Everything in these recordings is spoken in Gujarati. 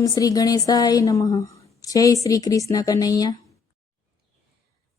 ઓમ શ્રી ગણેશાય નમઃ. જય શ્રી કૃષ્ણ કનૈયા.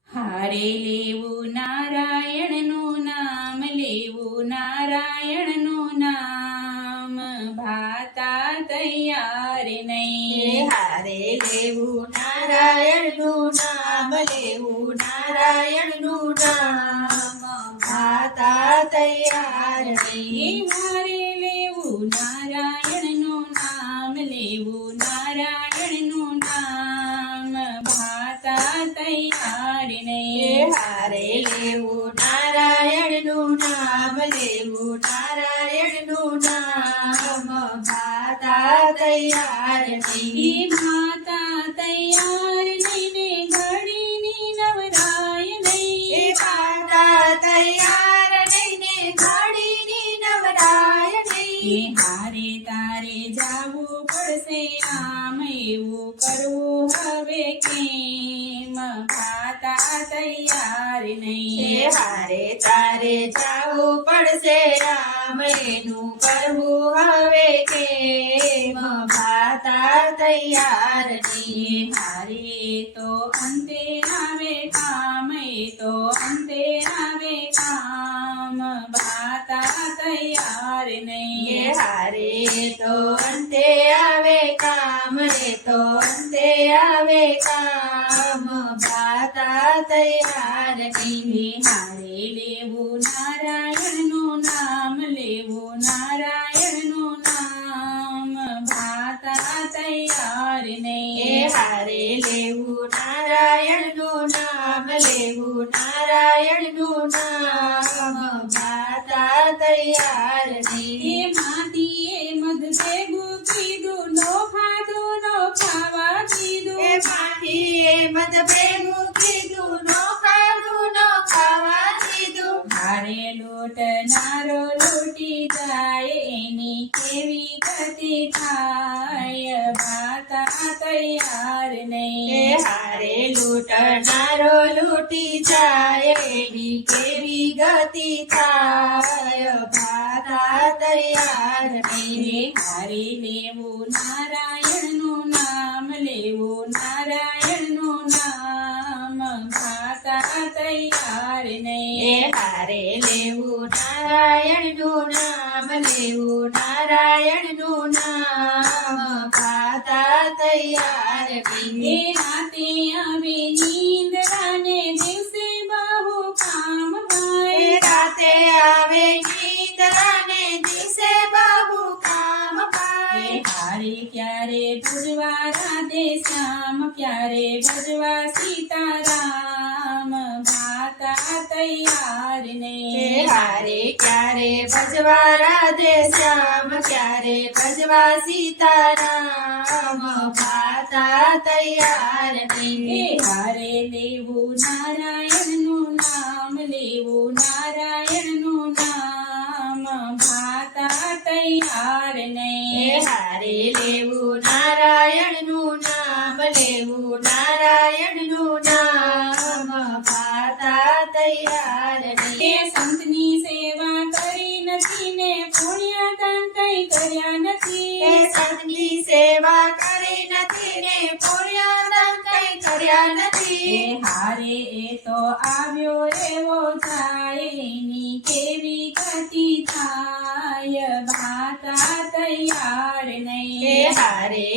હારે લેવું નારાયણનું નામ, લેવું નારાયણનું નામ, ભાતા તૈયાર નહીં. હારે લેવું નારાયણનું નામ, લેવું નારાયણનું નામ, ભાતા તૈયાર નહીં. હારે લેવું નારાયણનું નામ, લેવું નારાયણનું નામ, ભાતા તૈયાર નહીં. હારે લેવું નારાયણનું નામ, લેવું નારાયણનું નામ, ભાતા તૈયાર નહીં. માતા તૈયાર નઈને ઘડીની નવરાય નહીં. ભાતા તૈયાર નઈને ઘડીની નવરાય નહીં. હારે તારે જાવું પડશે આમ, એવું કરવું હવે કેમ, ભાતા તૈયાર નહીં. હારે તારે જાવું પડશે આમ, એનું કરવું હવે કેમ, ભાતા તૈયાર નહીં. હારે તો અંતે આવે કામ, એ તો અંતે આવે કામ, ભાતા તૈયાર નહીં. હારે તો અંતે આવે કામ, રે તો અંતે આવે કામ, ભાતા તૈયાર નહીં. હારે લેવું નારાયણનું નામ, લેવું નારાયણનું નામ, ભાતા તૈયાર નહીં. હારે લેવું નારાયણનું નામ, લેવું નારાયણનું નામ, ભાતા તૈયાર નહીં. માતીએ મધ ભેગું કીધું, નો ખાધું નો ખાવા કીધું. માથીએ મધ ભેગું કીધું, નો ખાધું નો ખાવા કીધું. હારે લૂંટનારો લૂંટી જાય, એની કેવી ગતિ થાય, ભાતા તૈયાર નહીં. હારે લૂંટનારો લૂંટી જાય, એની કેવી ગતિ થાય, ભાતા તૈયાર નહીં. હારે લેવું નારાયણનું નામ, લેવું નારાયણનું નામ, ભાતા તૈયાર નહીં. હારે લેવું નારાયણનું નામ, લેવું નારાયણનું નામ, ભાતા તૈયાર નહીં. રાતે આવે નિંદ્રાને, દિવસે બહુ કામ હોય. રાતે આવે નિંદ્રાને, દિવસે બહુ કામ પાય. હારે ક્યારે ભજવા રાધે શ્યામ, ક્યારે ભજવા સીતારામ, ભાતા તૈયાર નહીં. હારે ક્યારે ભજવા રાધે શ્યામ, ક્યારે ભજવા સીતારામ, ભાતા તૈયાર નહીં. હારે લેવું નારાયણનું નામ, લેવું નારાયણનું નામ, ભાતા તૈયાર નહીં. હારે લેવું નારાયણનું નામ, લેવું નારાયણનું નામ, ભાતા તૈયાર નહીં. સંતની સેવા કરી નથી ને, પુણ્યદાન કઈ કર્યા નથી. સંતની સેવા કરી નથી ને, પુણ્યદાન કઈ કર્યા નથી. હારે એ તો આવ્યો એવો જાય, એની કેવી ગતિ થાય, ભાતા તૈયાર નહીં. હારે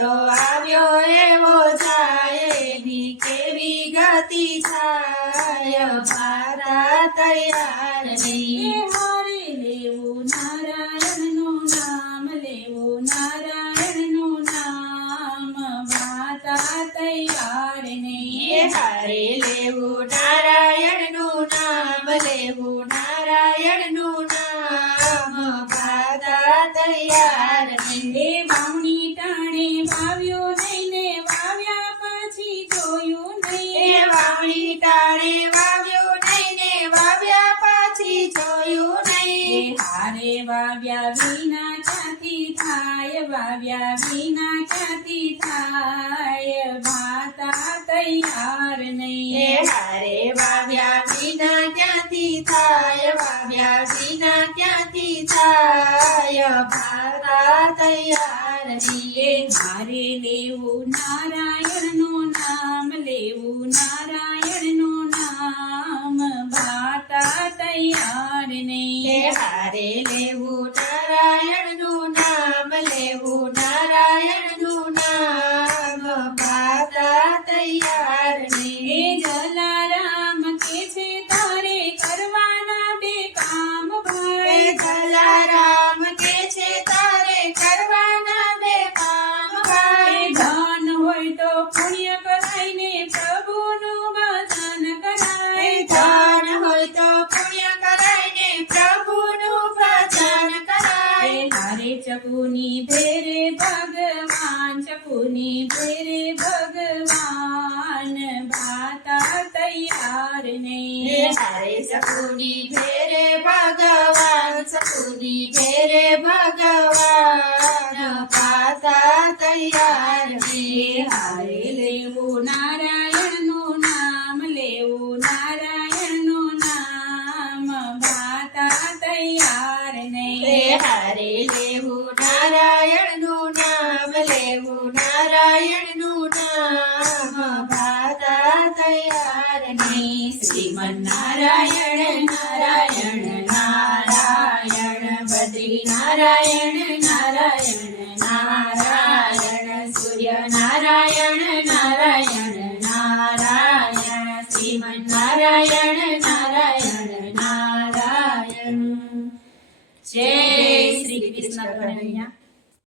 તો આવ્યો એવો જાય, એની કેવી ગતિ થાય, ભાતા તૈયાર નહીં. હારે લેવું નારાયણનું નામ, લેવું નારાયણનું નામ, ભાતા તૈયાર નહીં. હારે લેવું નારાયણનું નામ, લેવું નારાયણનું નામ, ભાતા તૈયાર નહીં. વાવણી ટાણે વાવ્યો નહીં ને, વાવ્યા પછી જોયું નહીં. વાવણી ટાણે વાવ્યું નહીં ને, વાવ્યા પછી જોયું નહીં. હારે વાવ્યા વિના ક્યાંથી થાય, વાવ્યા વિના ક્યાંથી થાય, ભાતા તૈયાર નહીં. હારે વાવ્યા વિના ક્યાંથી થાય, વાવ્યા વિના ક્યાંથી થાય, ભાતા તૈયાર તૈયારની મારે લેવું નારાયણનું નામ, લેવું નારાયણનું નામ, બાતા તૈયાર હે નહીં. હારે લેવું નારાયણનું નામ, લેવું નારાયણનું નામ, બાતા તૈયારની એ જલારામ કે છે તારે કરવાના બે કામ હે ભાઈ. જલારામ કે છે તારે કરવાના બે કામ એ ભાઈ ધન હોય તો પુણ્ય કરાઈને પ્રભુનું ભજન હે કરાય. ધન હોય તો પુણ્ય કરાઈને પ્રભુનું ભજન કરાય મારે ચકુની ભેરે ભગવાન, ચકુની ભેરે ભગવાન, બાતા તૈયાર હે નહીં. હારે સકુની ભેરે ભગવાન, સકુની ભેરે ભગવાન, પાતા તૈયાર હે હારે લેવું નારાયણનું નામ, લેવું નારાયણનું નામ, બાતા તૈયાર હે નહીં. હારે લેવું નારાયણનું નામ, લેવું નારાયણનું નામ, પાતા તૈયાર નહીં શ્રીમન નારાયણ નારાયણ નારાયણ, બદ્રી નારાયણ નારાયણ નારાયણ, સૂર્ય નારાયણ નારાયણ નારાયણ, શ્રીમન નારાયણ નારાયણ નારાયણ. જય શ્રી કૃષ્ણ કનૈયા.